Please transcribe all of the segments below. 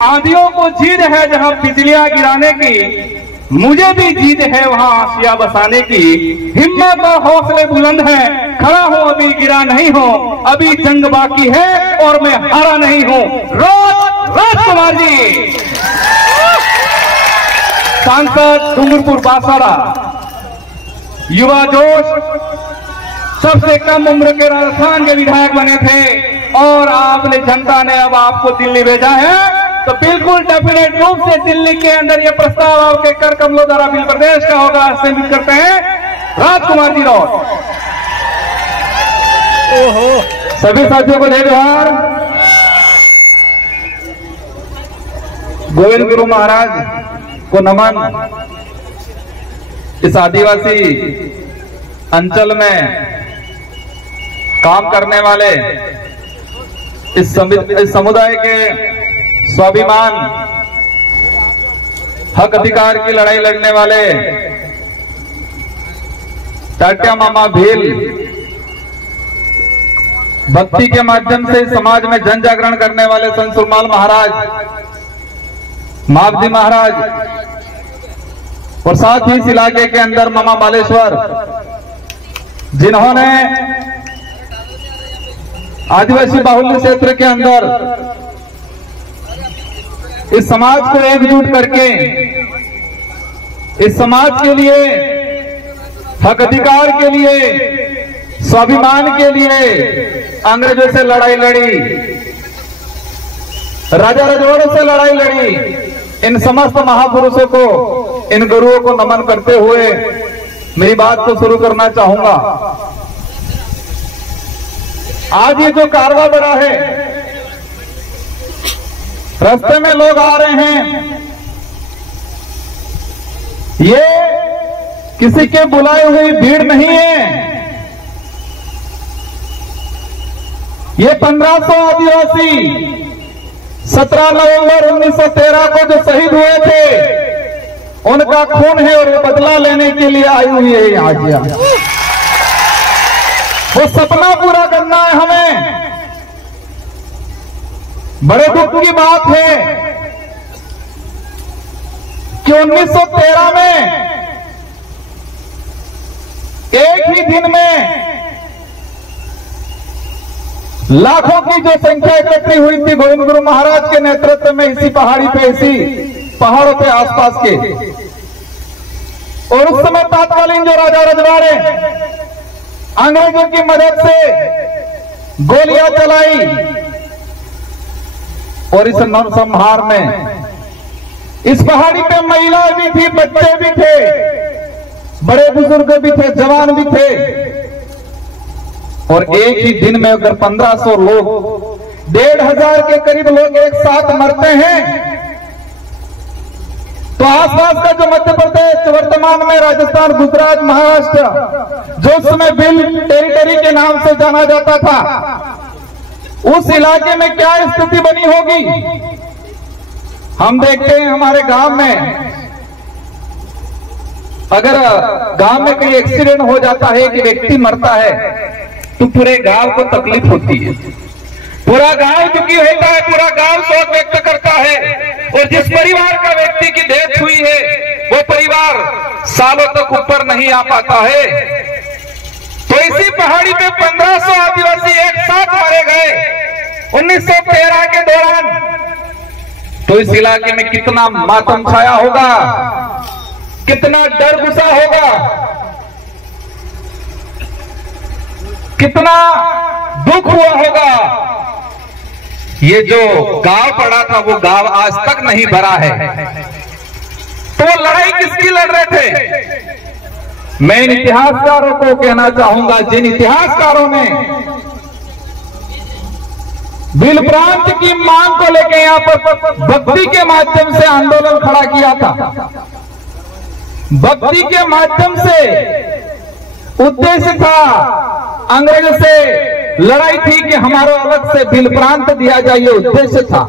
आंधियों को जीत है जहां बिजलियां गिराने की, मुझे भी जीत है वहां आसिया बसाने की। हिम्मत और हौसले बुलंद है, खड़ा हूं अभी गिरा नहीं हूं, अभी जंग बाकी है और मैं हारा नहीं हूं। राजकुमार जी, सांसद डूंगरपुर बासाड़ा, युवा जोश, सबसे कम उम्र के राजस्थान के विधायक बने थे और आपने जनता ने अब आपको दिल्ली भेजा है, तो बिल्कुल डेफिनेट रूप से दिल्ली के अंदर यह प्रस्ताव आपके कर कमलों द्वारा बिल प्रदेश का होगा। सम्मिलित करते हैं राजकुमार जी रॉड। सभी साथियों को जय जोहार। गोविंद गुरु महाराज को नमन। इस आदिवासी अंचल में काम करने वाले, इस समुदाय के स्वाभिमान हक अधिकार की लड़ाई लड़ने वाले टाटिया मामा भील, भक्ति के माध्यम से समाज में जन जागरण करने वाले संत सुरमाल महाराज, मावजी महाराज, और साथ ही इस इलाके के अंदर मामा बालेश्वर, जिन्होंने आदिवासी बाहुल्य क्षेत्र के अंदर इस समाज को एकजुट करके इस समाज के लिए, हक अधिकार के लिए, स्वाभिमान के लिए अंग्रेजों से लड़ाई लड़ी, राजा रजवाड़ों से लड़ाई लड़ी। इन समस्त महापुरुषों को, इन गुरुओं को नमन करते हुए मेरी बात को शुरू करना चाहूंगा। आज ये जो कारवां बढ़ा है, रास्ते में लोग आ रहे हैं, ये किसी के बुलाए हुई भीड़ नहीं है। ये 1500 आदिवासी 17 नवंबर 1913 को जो शहीद हुए थे, उनका खून है और वो बदला लेने के लिए आई हुई है आज। वो सपना पूरा करना है हमें। बड़े दुख की बात है कि 1913 में एक ही दिन में लाखों की जो संख्या इकट्ठी हुई थी गोविंद गुरु महाराज के नेतृत्व में, इसी पहाड़ी पे, इसी पहाड़ों पे आसपास के। और उस समय तत्कालीन जो राजा रजवाड़े अंग्रेजों की मदद से गोलियां चलाई, और इस नरसंहार में इस पहाड़ी पे महिलाएं भी थी, बच्चे भी थे, बड़े बुजुर्ग भी थे, जवान भी थे। और एक ही दिन में अगर 1500 लोग, 1500 के करीब लोग एक साथ मरते हैं, तो आसपास का जो मध्य प्रदेश, वर्तमान में राजस्थान, गुजरात, महाराष्ट्र, जो उस समय बिल टेरिटरी के नाम से जाना जाता था, उस इलाके में क्या स्थिति बनी होगी। हम देखते हैं हमारे गांव में, अगर गांव में कोई एक्सीडेंट हो जाता है, कि व्यक्ति मरता है, तो पूरे गांव को तकलीफ होती है, पूरा गांव दुखी होता है, पूरा गांव शोक व्यक्त करता है। और जिस परिवार का व्यक्ति की डेथ हुई है, वो परिवार सालों तक ऊपर नहीं आ पाता है। तो इसी पहाड़ी पे 1500 आदिवासी एक साथ मारे गए 1913 के दौरान। तो इस इलाके में कितना मातम छाया होगा, कितना डर घुसा होगा, कितना दुख हुआ होगा। ये जो गांव पड़ा था, वो गांव आज तक नहीं भरा है। तो लड़ाई किसकी लड़ रहे थे? मैं इन इतिहासकारों को कहना चाहूंगा, जिन इतिहासकारों ने बिल प्रांत की मांग को लेकर यहां पर भक्ति के माध्यम से आंदोलन खड़ा किया था। भक्ति के माध्यम से उद्देश्य था, अंग्रेज से लड़ाई थी कि हमारा अलग से बिल प्रांत दिया जाए, ये उद्देश्य था,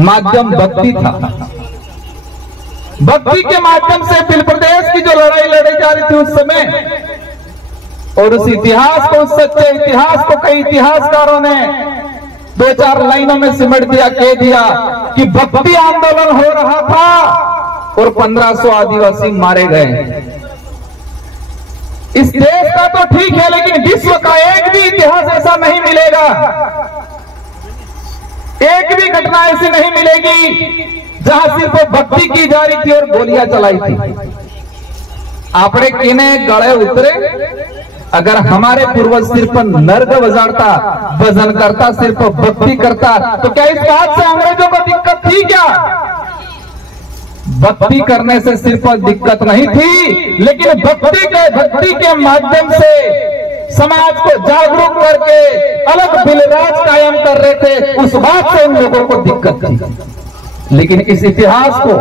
माध्यम भक्ति था। भक्ति के माध्यम से बिल प्रदेश की जो लड़ाई लड़ी जा रही थी उस समय, और उस इतिहास को, उस सच्चे इतिहास को कई इतिहासकारों ने 2-4 लाइनों में सिमट दिया, कह दिया कि भक्ति आंदोलन हो रहा था और 1500 आदिवासी मारे गए। इस देश का तो ठीक है, लेकिन विश्व का एक भी इतिहास ऐसा नहीं मिलेगा, एक भी घटना ऐसी नहीं मिलेगी जहां सिर्फ भक्ति की जा रही थी और गोलियां चलाई थी। आपने किने गड़े उतरे। अगर हमारे पूर्वज सिर्फ नर्ग बजाता, भजन करता, सिर्फ भक्ति करता, तो क्या इस बात से अंग्रेजों को दिक्कत थी क्या? भक्ति करने से सिर्फ दिक्कत नहीं थी, लेकिन भक्ति के माध्यम से समाज को जागरूक करके अलग बिलराज कायम कर रहे थे, उस बात से उन लोगों को दिक्कत थी। लेकिन इस इतिहास को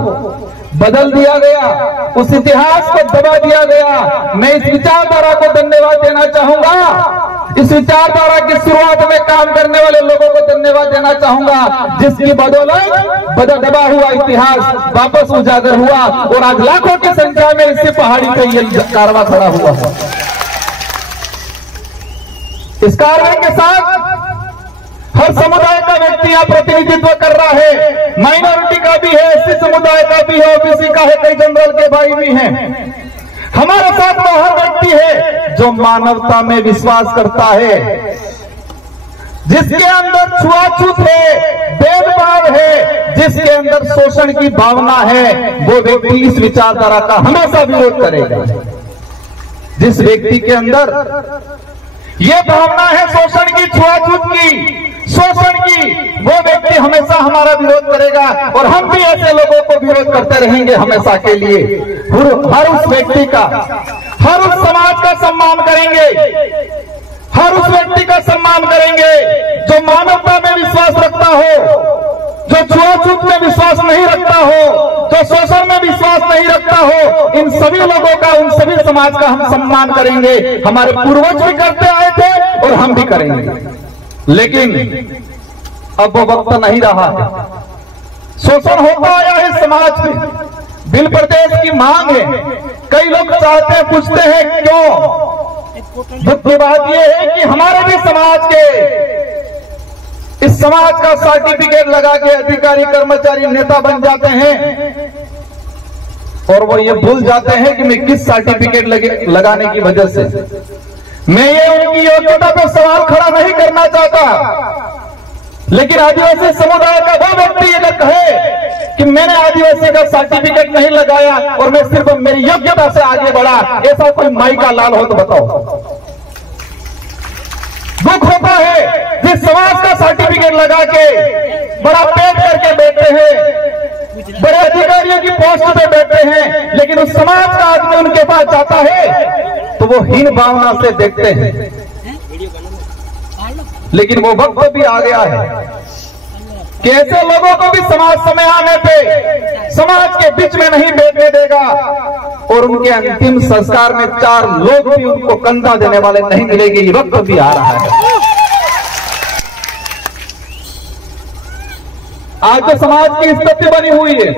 बदल दिया गया, उस इतिहास को दबा दिया गया। मैं इस विचारधारा को धन्यवाद देना चाहूंगा, इस विचारधारा की शुरुआत में काम करने वाले लोगों को धन्यवाद देना चाहूंगा, जिसकी बदौलत दबा हुआ इतिहास वापस उजागर हुआ और आज लाखों की संख्या में इसी पहाड़ी पे ये कारवां खड़ा हुआ है। इस कारवां के साथ हर समुदाय का व्यक्ति यहाँ प्रतिनिधित्व कर रहा है, माइनॉरिटी का भी है, एससी समुदाय का भी है, ओबीसी का है, कई जनरल के भाई भी हैं। हमारे साथ वो हर व्यक्ति है जो मानवता में विश्वास करता है, जिसके अंदर छुआछूत है, भेदभाव है, जिसके अंदर शोषण की भावना है, वो व्यक्ति इस विचारधारा का हमेशा विरोध करेगा। जिस व्यक्ति के अंदर ये भावना है शोषण की, छुआछूत की, शोषण की, वो व्यक्ति हमेशा हमारा विरोध करेगा और हम भी ऐसे लोगों को विरोध करते रहेंगे हमेशा के लिए। हर उस व्यक्ति का, हर उस समाज का सम्मान करेंगे, हर उस व्यक्ति का सम्मान करेंगे जो मानवता में विश्वास रखता हो, जो छुआछूत में विश्वास नहीं रखता हो, जो शोषण में विश्वास नहीं रखता हो। इन सभी लोगों का, उन सभी समाज का हम सम्मान करेंगे। हमारे पूर्वज भी करते आए थे और हम भी करेंगे, लेकिन अब वो वक्त नहीं रहा है। शोषण होता आया है समाज में, बिल प्रदेश की मांग है। कई लोग चाहते हैं, पूछते हैं क्यों। दुख की बात यह है कि हमारे भी समाज के, इस समाज का सर्टिफिकेट लगा के अधिकारी, कर्मचारी, नेता बन जाते हैं और वो ये भूल जाते हैं कि मैं किस सर्टिफिकेट लगाने की वजह से। मैं ये उनकी योग्यता पर सवाल खड़ा नहीं करना चाहता, लेकिन आदिवासी समुदाय का वो व्यक्ति अगर कहे कि मैंने आदिवासी का सर्टिफिकेट नहीं लगाया और मैं सिर्फ मेरी योग्यता से आगे बढ़ा, ऐसा कोई माई का लाल हो तो बताओ। दुख होता है जिस समाज का सर्टिफिकेट लगा के बड़ा पेट करके बैठे हैं, बड़े अधिकारियों की पोस्ट पे बैठे हैं, लेकिन उस समाज का आदमी उनके पास जाता है तो वो हीन भावना से देखते हैं। लेकिन वो वक्त भी आ गया है कि ऐसे लोगों को भी समाज समय आने पे समाज के बीच में नहीं बैठने देगा और उनके अंतिम संस्कार में 4 लोग भी उनको कंधा देने वाले नहीं मिलेंगे। ये वक्त भी आ रहा है। आज तो समाज की स्थिति बनी हुई है।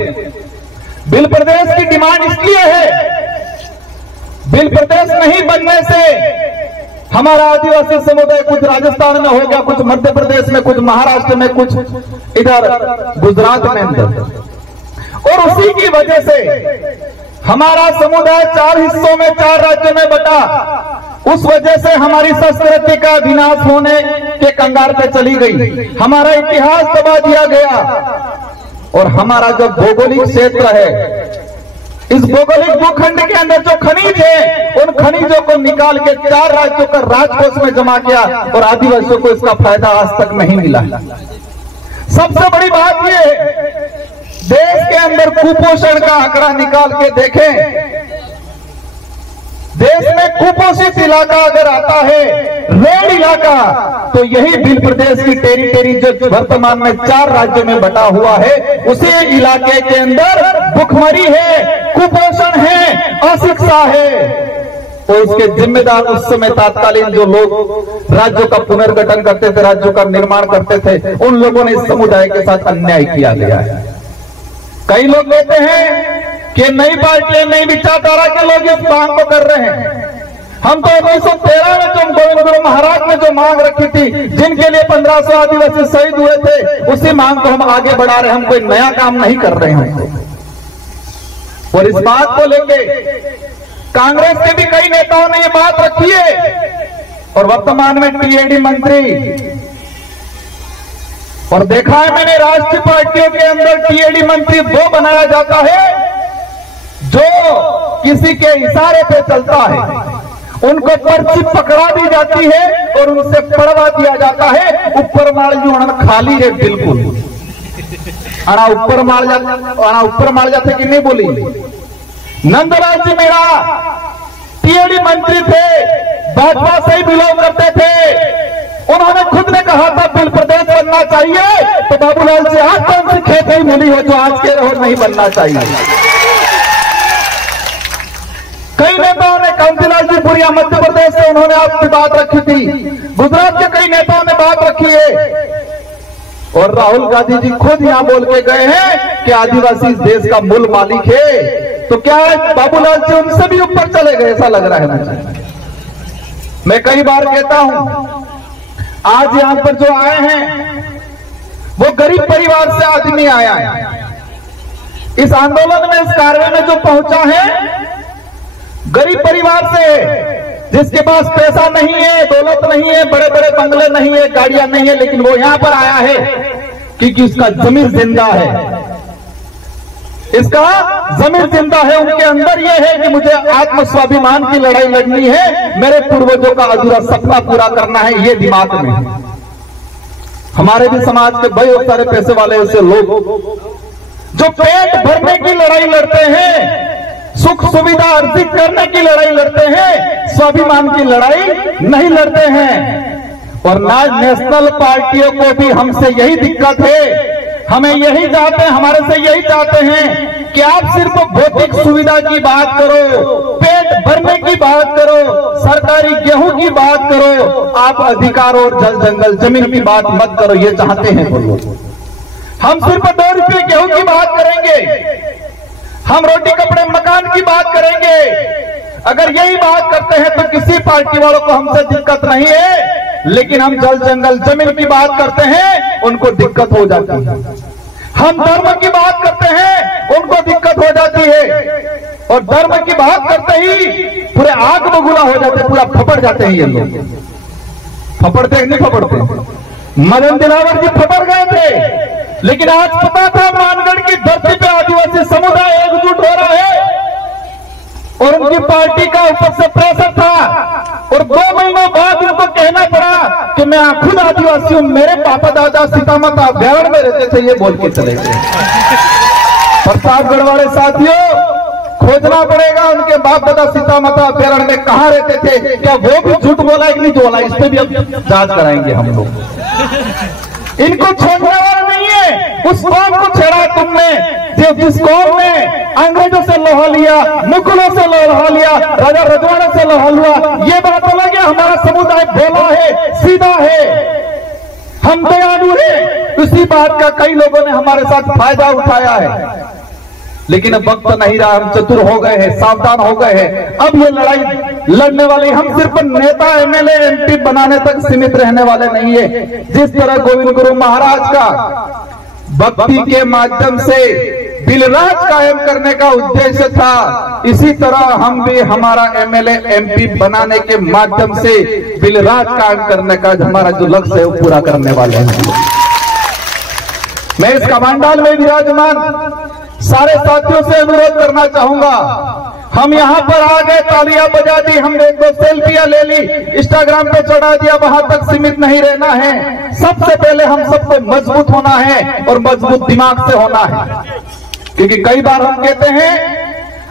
बिल प्रदेश की डिमांड इसलिए है, बिल प्रदेश नहीं बनने से हमारा आदिवासी समुदाय कुछ राजस्थान में हो गया, कुछ मध्य प्रदेश में, कुछ महाराष्ट्र में, कुछ इधर गुजरात में अंदर, और उसी की वजह से हमारा समुदाय 4 हिस्सों में, 4 राज्यों में बटा। उस वजह से हमारी संस्कृति का विनाश होने के कंगार पे चली गई, हमारा इतिहास दबा दिया गया और हमारा जो भौगोलिक क्षेत्र है, इस भौगोलिक भूखंड के अंदर जो खनिज है, उन खनिजों को निकाल के 4 राज्यों का राजकोष में जमा किया और आदिवासियों को इसका फायदा आज तक नहीं मिला। सबसे बड़ी बात यह है, देश के अंदर कुपोषण का आंकड़ा निकाल के देखें। देश में कुपोषित इलाका अगर आता है, रेड इलाका, तो यही बिल प्रदेश की टेरिटरी जो वर्तमान में 4 राज्यों में बटा हुआ है, उसी इलाके के अंदर भुखमरी है, कुपोषण है, अशिक्षा है। तो इसके जिम्मेदार उस समय तत्कालीन जो लोग राज्यों का पुनर्गठन करते थे, राज्यों का निर्माण करते थे, उन लोगों ने इस समुदाय के साथ अन्याय किया गया है। कई लोग कहते हैं कि नई पार्टियां, नई विचारधारा के लोग इस मांग को कर रहे हैं। हम तो 1913 में जो गोविंद गुरु महाराज ने जो मांग रखी थी, जिनके लिए 1500 आदिवासी शहीद हुए थे, उसी मांग को हम आगे बढ़ा रहे हैं। हम कोई नया काम नहीं कर रहे हैं। और इस बात को लेके कांग्रेस के भी कई नेताओं ने ये बात रखी है और वर्तमान में टीएडी मंत्री, और देखा है मैंने राष्ट्रीय पार्टियों के अंदर टीएडी मंत्री वो बनाया जाता है जो किसी के इशारे पे चलता है, उनको पर्ची पकड़ा दी जाती है और उनसे पढ़वा दिया जाता है। ऊपर माल जो खाली है बिल्कुल अड़ा ऊपर मार जाते कि नहीं बोली। नंदलाल जी मेरा टीएडी मंत्री थे, भाजपा से ही बिलोंग करते थे। उन्होंने खुद ने कहा था बिल प्रदेश बनना चाहिए, तो बाबूलाल जी आज कौन सी खेत ही मिली हो जो आज के रहो नहीं बनना चाहिए। कई नेताओं ने, कांतिलाल जी पुरिया मध्य प्रदेश से, उन्होंने आपकी बात रखी थी। गुजरात के कई नेताओं ने बात रखी है और राहुल गांधी जी खुद यहां बोल के गए हैं कि आदिवासी देश का मूल मालिक है। तो क्या बाबूलाल जी उनसे भी ऊपर चले गए? ऐसा लग रहा है मुझे। मैं कई बार कहता हूं, आज यहां पर जो आए हैं वो गरीब परिवार से आदमी आया है। इस आंदोलन में, इस कार्य में जो पहुंचा है गरीब परिवार से, जिसके पास पैसा नहीं है, दौलत नहीं है, बड़े बड़े बंगले नहीं है, गाड़ियां नहीं है, लेकिन वो यहां पर आया है क्योंकि उसका जमीर जिंदा है। इसका जमीर जिंदा है। उनके अंदर यह है कि मुझे आत्म स्वाभिमान की लड़ाई लड़नी है, मेरे पूर्वजों का अधूरा सपना पूरा करना है, ये दिमाग में है। हमारे भी समाज के बहुत सारे पैसे वाले ऐसे लोग जो पेट भरने की लड़ाई लड़ते हैं, सुख सुविधा अर्जित करने की लड़ाई लड़ते हैं, स्वाभिमान की लड़ाई नहीं लड़ते हैं। और ना नेशनल पार्टियों को भी हमसे यही दिक्कत है, हमें यही चाहते हैं, हमारे से यही चाहते हैं कि आप सिर्फ भौतिक सुविधा की बात करो, पेट भरने की बात करो, सरकारी गेहूं की बात करो, आप अधिकार और जल जंगल जमीन की बात मत करो, ये चाहते हैं वो लोग। हम सिर्फ 2 रुपये गेहूं की बात करेंगे, हम रोटी कपड़े मकान की बात करेंगे। अगर यही बात करते हैं तो किसी पार्टी वालों को हमसे दिक्कत नहीं है, लेकिन हम जल जंगल जमीन की बात करते हैं उनको दिक्कत हो जाती है। हम धर्म की बात करते हैं उनको दिक्कत हो जाती है, और धर्म की बात करते ही पूरे आग बगुला हो जाते, पूरा फपड़ जाते हैं ये लोग। फपड़ते हैं नहीं फपड़ते? मदन दिलावर जी फपड़ गए थे, लेकिन आज पता था मानगढ़ की धरती पे आदिवासी समुदाय एकजुट हो रहा है और उनकी पार्टी का ऊपर से प्रेशर था, और 2 महीनों बाद उनको कहना पड़ा कि मैं खुद आदिवासी हूं, मेरे पापा दादा सीतामाता अभ्यारण्य में रहते थे, ये बोल के चले गए। प्रतापगढ़ वाले साथियों, खोजना पड़ेगा उनके बाप दादा सीतामाता अभ्यारण्य में कहां रहते थे, क्या वो भी झूठ बोला है कि नहीं बोला, इस पे भी अब जांच कराएंगे हम लोग। इनको छोड़ने वाला नहीं है। उस कौम को छेड़ा तुमने, जिस कौम ने अंग्रेजों से लोहा लिया, मुगलों से लोहा लिया, राजा रजवाड़े से लोहा लिया, ये बात अलग है। हमारा समुदाय भोला है, सीधा है, हम दयालु हैं। उसी बात का कई लोगों ने हमारे साथ फायदा उठाया है, लेकिन अब वक्त नहीं रहा, हम चतुर हो गए हैं, सावधान हो गए हैं। अब ये लड़ाई लड़ने वाली हम सिर्फ नेता एमएलए एमपी बनाने तक सीमित रहने वाले नहीं है। जिस तरह गोविंद गुरु महाराज का भक्ति के माध्यम से बिलराज कायम करने का उद्देश्य था, इसी तरह हम भी हमारा एमएलए एमपी बनाने के माध्यम से बिलराज कायम करने का हमारा जो लक्ष्य है वो पूरा करने वाले हैं। मैं इस कमांडाल में विराजमान सारे साथियों से अनुरोध करना चाहूंगा, हम यहाँ पर आ गए, तालियां बजा दी, हमने 1-2 सेल्फियां ले ली, इंस्टाग्राम पे चढ़ा दिया, वहां तक सीमित नहीं रहना है। सबसे पहले हम सबको मजबूत होना है और मजबूत दिमाग से होना है, क्योंकि कई बार हम कहते हैं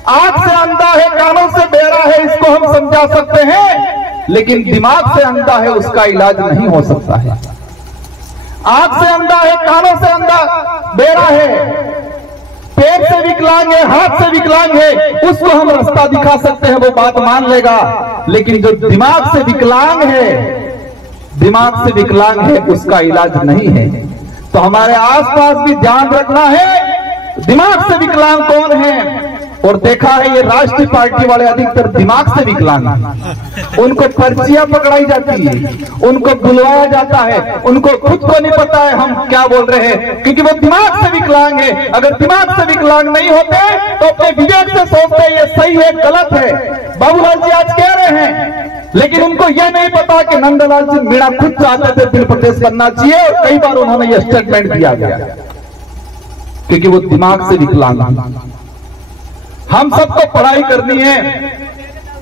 आंख से अंधा है, कानों से बहरा है, इसको हम समझा सकते हैं, लेकिन दिमाग से अंधा है, उसका इलाज नहीं हो सकता है। आंख से अंधा है, कानों से अंधा बहरा है, पैर से विकलांग है, हाथ से विकलांग है, उसको हम रास्ता दिखा सकते हैं, वो बात मान लेगा। लेकिन जो दिमाग से विकलांग है, उसका इलाज नहीं है। तो हमारे आसपास भी ध्यान रखना है, दिमाग से विकलांग कौन है, और देखा है ये राष्ट्रीय पार्टी वाले अधिकतर दिमाग से विकलांग हैं। उनको पर्चियां पकड़ाई जाती है, उनको बुलवाया जाता है, उनको खुद को नहीं पता है हम क्या बोल रहे हैं, क्योंकि वो दिमाग से विकलांग है। अगर दिमाग से विकलांग नहीं होते तो अपने विवेक से सोचते ये सही है गलत है। बाबूलाल जी आज कह रहे हैं, लेकिन उनको यह नहीं पता कि नंदलाल जी मीणा खुद चाहते थे दिल प्रदेश बनना चाहिए, और कई बार उन्होंने यह स्टेटमेंट दिया गया, क्योंकि वो दिमाग से विकलांग। हम सबको पढ़ाई करनी है,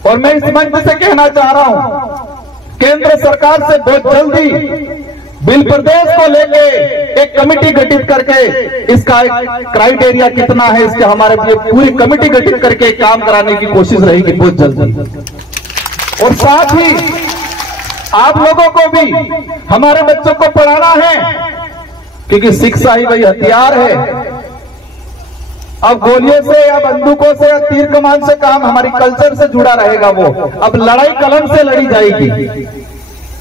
और मैं इस मंच से कहना चाह रहा हूं, केंद्र सरकार से बहुत जल्दी बिल प्रदेश को लेके एक कमेटी गठित करके इसका क्राइटेरिया कितना है, इसके हमारे लिए पूरी कमेटी गठित करके काम कराने की कोशिश रहेगी बहुत जल्दी। और साथ ही आप लोगों को भी हमारे बच्चों को पढ़ाना है, क्योंकि शिक्षा ही वही हथियार है। अब गोलियों से या बंदूकों से या तीर कमान से काम हमारी कल्चर से जुड़ा रहेगा। वो अब लड़ाई कलम से लड़ी जाएगी।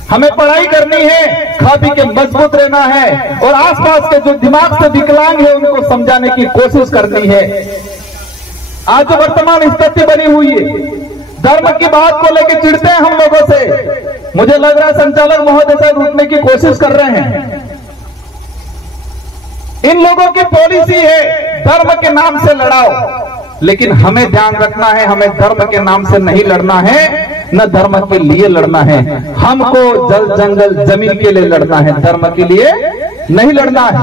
हमें पढ़ाई करनी है, खा पी के मजबूत रहना है, और आसपास के जो दिमाग से विकलांग है उनको समझाने की कोशिश करनी है। आज जो वर्तमान स्थिति बनी हुई है, धर्म की बात को लेकर चिढ़ते हैं हम लोगों से। मुझे लग रहा है संचालक महोदय साहब रुकने की कोशिश कर रहे हैं। इन लोगों की पॉलिसी है धर्म के नाम से लड़ाओ, लेकिन हमें ध्यान रखना है, हमें धर्म के नाम से नहीं लड़ना है, न धर्म के लिए लड़ना है। हमको जल जंगल जमीन के लिए लड़ना है, धर्म के लिए नहीं लड़ना है।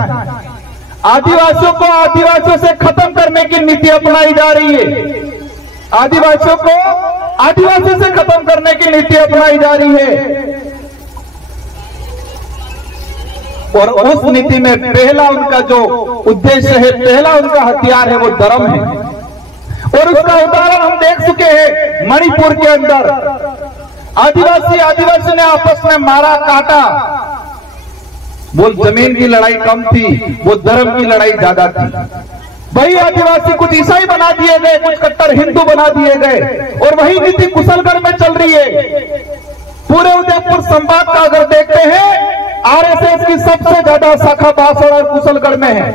आदिवासियों को आदिवासियों से खत्म करने की नीति अपनाई जा रही है। आदिवासियों को आदिवासी से खत्म करने की नीति अपनाई जा रही है, और उस नीति में पहला उनका जो उद्देश्य है, पहला उनका हथियार है, वो धर्म है। और उसका उदाहरण हम देख चुके हैं मणिपुर के अंदर। आदिवासी ने आपस में मारा काटा। वो जमीन की लड़ाई कम थी, वो धर्म की लड़ाई ज्यादा थी। वही आदिवासी कुछ ईसाई बना दिए गए, कुछ कट्टर हिंदू बना दिए गए, और वही नीति कुशलगढ़ में चल रही है। पूरे उदयपुर संभाग का अगर देखते हैं, आरएसएस की सबसे ज्यादा शाखा बांसवाड़ा और कुशलगढ़ में है।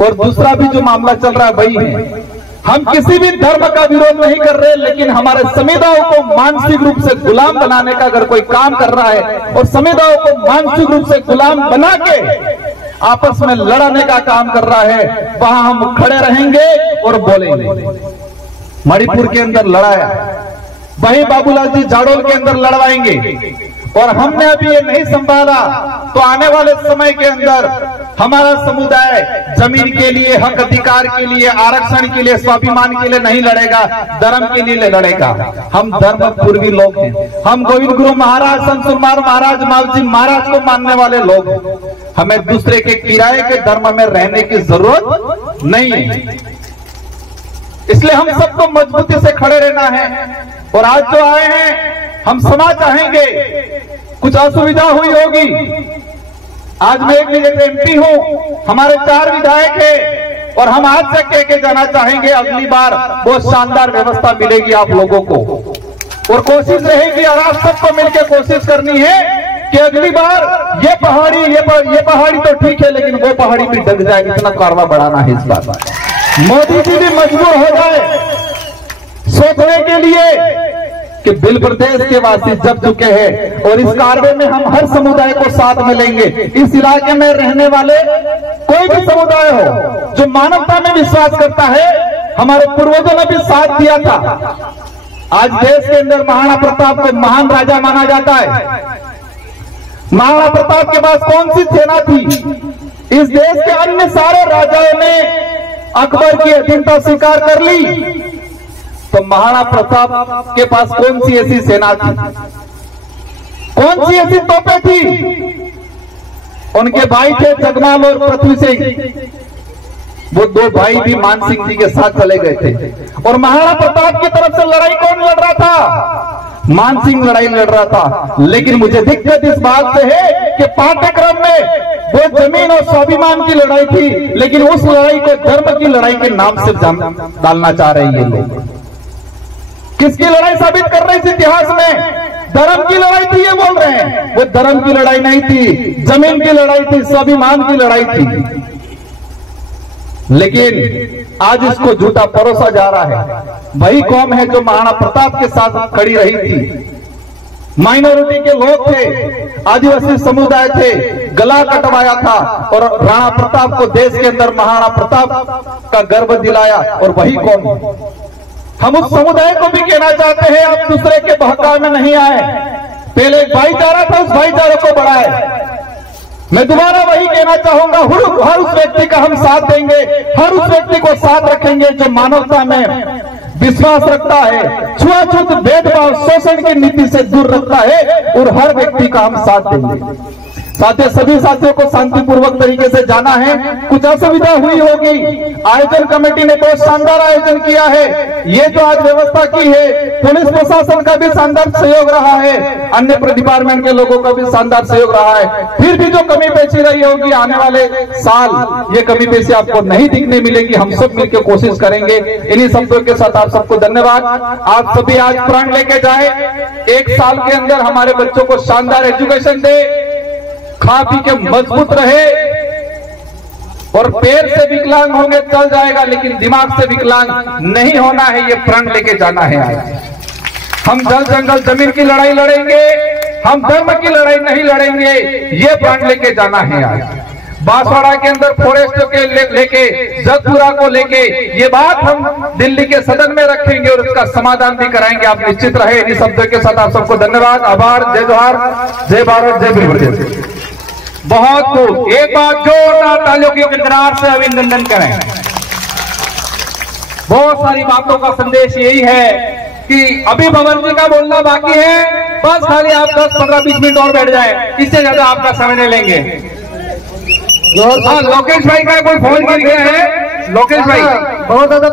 और दूसरा भी जो मामला चल रहा है वही है। हम किसी भी धर्म का विरोध नहीं कर रहे, लेकिन हमारे समुदायों को मानसिक रूप से गुलाम बनाने का अगर कोई काम कर रहा है, और समुदायों को मानसिक रूप से गुलाम बना के आपस में लड़ाने का काम कर रहा है, वहां हम खड़े रहेंगे और बोलेंगे। मणिपुर के अंदर लड़ाया, वहीं बाबूलाल जी जाडोल के अंदर लड़वाएंगे। और हमने अभी ये नहीं संभाला तो आने वाले समय के अंदर हमारा समुदाय जमीन के लिए, हक अधिकार के लिए, आरक्षण के लिए, स्वाभिमान के लिए नहीं लड़ेगा, धर्म के लिए लड़ेगा। हम धर्म पूर्वी लोग हैं, हम गोविंद गुरु महाराज, संत सुरमार महाराज, मावजी महाराज को मानने वाले लोग हैं। हमें दूसरे के किराए के धर्म में रहने की जरूरत नहीं है। इसलिए हम सबको मजबूती से खड़े रहना है। और आज जो आए हैं, हम क्षमा चाहेंगे, कुछ असुविधा हुई होगी। आज मैं एक एमपी हूं, हमारे 4 विधायक हैं, और हम आज से कह के जाना चाहेंगे, अगली बार बहुत शानदार व्यवस्था मिलेगी आप लोगों को। और कोशिश रहेगी, और आप सबको मिलकर कोशिश करनी है कि अगली बार ये पहाड़ी तो ठीक है, लेकिन वो पहाड़ी भी डग जाए, इतना कारवा बढ़ाना है इस बार। मोदी जी भी मजबूर हो जाए सोचने के लिए कि बिल प्रदेश के वासी जब चुके हैं, और इस कार्य में हम हर समुदाय को साथ में लेंगे। इस इलाके में रहने वाले कोई भी समुदाय हो जो मानवता में विश्वास करता है, हमारे पूर्वजों ने भी साथ दिया था। आज देश के अंदर महाराणा प्रताप को महान राजा माना जाता है। महाराणा प्रताप के पास कौन सी सेना थी? इस देश के अन्य सारे राजाओं ने अकबर की अधीनता स्वीकार कर ली, तो महाराणा प्रताप के पास कौन सी ऐसी सेना थी, कौन सी ऐसी तोपें थी? उनके भाई थे जगमाल और पृथ्वी सिंह। वो 2 भाई भी मान सिंह जी के साथ चले गए थे। और महाराणा प्रताप की तरफ से लड़ाई कौन लड़ रहा था? मान सिंह लड़ाई लड़ रहा था। लेकिन मुझे दिक्कत इस बात से है कि पाठ्यक्रम में वो जमीन और स्वाभिमान की लड़ाई थी, लेकिन उस लड़ाई को धर्म की लड़ाई के नाम से डालना चाह रहे हैं ये लोग। किसकी लड़ाई साबित कर रहे इस इतिहास में? धर्म की लड़ाई थी ये बोल रहे हैं। वो धर्म की लड़ाई नहीं थी, जमीन की लड़ाई थी, स्वाभिमान की लड़ाई थी। लेकिन आज इसको झूठा परोसा जा रहा है। वही कौम है जो महाराणा प्रताप के साथ खड़ी रही थी। माइनॉरिटी के लोग थे, आदिवासी समुदाय थे, गला कटवाया था और राणा प्रताप को देश के अंदर महाराणा प्रताप का गर्व दिलाया। और वही कौम हम उस समुदाय को भी कहना चाहते हैं, आप दूसरे के बहकावे में नहीं आए। पहले एक भाईचारा था, उस भाईचारे को बढ़ाए। मैं दोबारा वही कहना चाहूंगा, हर उस व्यक्ति का हम साथ देंगे, हर उस व्यक्ति को साथ रखेंगे जो मानवता में विश्वास रखता है, छुआछूत भेदभाव शोषण की नीति से दूर रखता है, और हर व्यक्ति का हम साथ देंगे। साथ ही सभी साथियों को शांतिपूर्वक तरीके से जाना है। कुछ असुविधा हुई होगी, आयोजन कमेटी ने बहुत शानदार आयोजन किया है। ये जो आज व्यवस्था की है, पुलिस प्रशासन का भी शानदार सहयोग रहा है, अन्य डिपार्टमेंट के लोगों का भी शानदार सहयोग रहा है। फिर भी जो कमी पेशी रही होगी, आने वाले साल ये कमी पेशी आपको नहीं दिखने मिलेगी। हम सब मिलकर कोशिश करेंगे। इन्हीं शब्दों के साथ आप सबको धन्यवाद। आप सभी आज प्रण लेके जाए, एक साल के अंदर हमारे बच्चों को शानदार एजुकेशन दे, खा पी के मजबूत रहे, और पैर से विकलांग होंगे चल जाएगा, लेकिन दिमाग से विकलांग नहीं होना है। ये प्रण लेके जाना है। आज हम जल जंगल जमीन की लड़ाई लड़ेंगे, हम धर्म की लड़ाई नहीं लड़ेंगे। ये प्रण लेके जाना है। आज बांसवाड़ा के अंदर फॉरेस्ट के लेके जगपुरा को लेके ये बात हम दिल्ली के सदन में रखेंगे और इसका समाधान भी कराएंगे। आप निश्चित रहे। इन्हीं शब्दों के साथ आप सबको धन्यवाद, आभार, जय जोहार, जय भारत, जय वीर। बहुत खूब, एक बार जोरदार तालियों की गड़गड़ाहट से अभिनंदन करें। बहुत सारी बातों का संदेश यही है कि अभी भवन जी का बोलना बाकी है, बस खाली आप 10-15-20 मिनट और बैठ जाएं, इससे ज्यादा आपका समय नहीं लेंगे। हाँ, लोकेश भाई का कोई फोन कर गया है। लोकेश भाई बहुत ज्यादा